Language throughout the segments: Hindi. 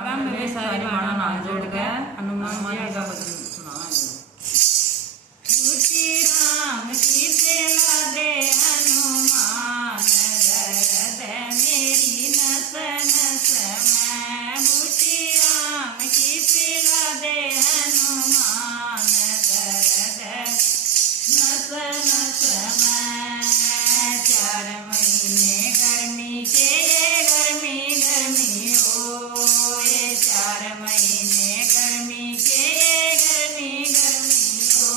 मेरे सारे बाणा नाल जोड़ के हनुमान जी का भजन सुनाएंगे। बूटी राम की बेला दे हनुमान दर्द मेरी नस नस में। बूटी राम की बेला दे हनुमान दर्द नस नस में। 4 महीने गर्मी के गर्मी गर्मी हो, 4 महीने गर्मी के गर्मी गर्मी हो।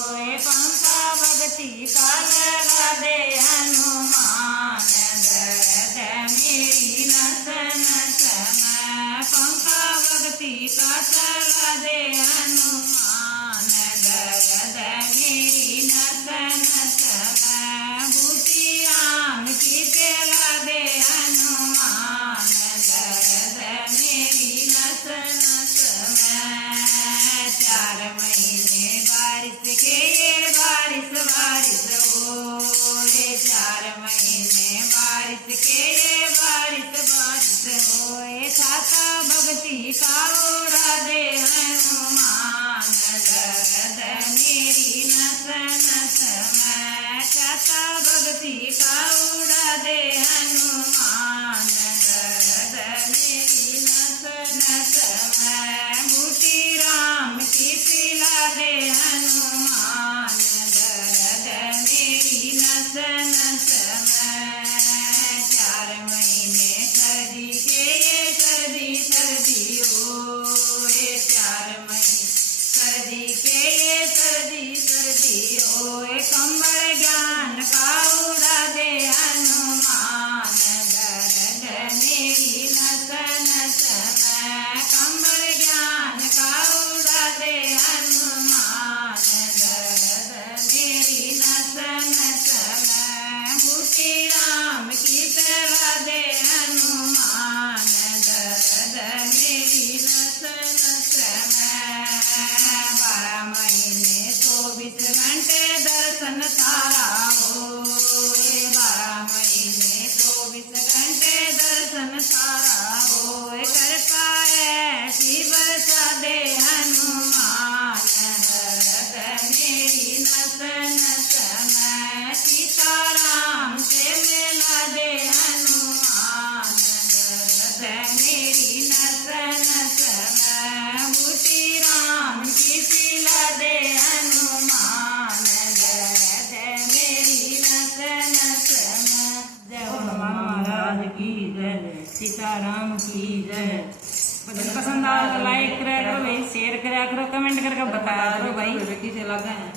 पंखा भक्ति का लगा दे हनुमान दर्द मेरी नस नस में। पंखा भक्ति का चला दे हनुमान दर्द मेरी नस नस में। बूटी राम की पेला दे हनुमान दर्द मेरी नस नस में। 4 महीने बारिश के ये बारिश बारिश हो, 4 महीने बारिश के ये बारिश बारिश हो। छाता भक्ति का उड़ा दे हनुमान दर्द मेरी नस नस में। छाता भक्ति का उड़ा दे हनुमान दर्द मेरी नस नस में। बूटी राम की पिला दे हनुमान दर्द मेरी नस नस में। 4 महीने सर्दी के ये सर्दी सर्दी हो, 4 महीने सर्दी के ये सर्दी सर्दी हो। कंबल ज्ञान का उड़ा दे हनुमान दर्द मेरी नस नस में। कंबल ज्ञान का उड़ा दे हनुमान दर्द मेरी नस नस में। बूटी राम की पेला दे हनुमान दर्द मेरी नस नस में। 12 महीने 24 घंटे दर्शन तारा हो, 12 महीने 24 घंटे दर्शन तारा हो। कर पाए शिव वर्षा दे हनुमान दर्द मेरी नस नस में। सीताराम से मेला दे हनुमान दर्द मेरी नस नस में। बूटी राम की पिला दे हनुमान दर्द मेरी नस नस में। जय हनुमान महाराज की जय, सीताराम की जय। भजन पसंद आए तो लाइक करा करो भाई, शेयर करा करो, कमेंट करके बताया करो भाई कैसे लगा है।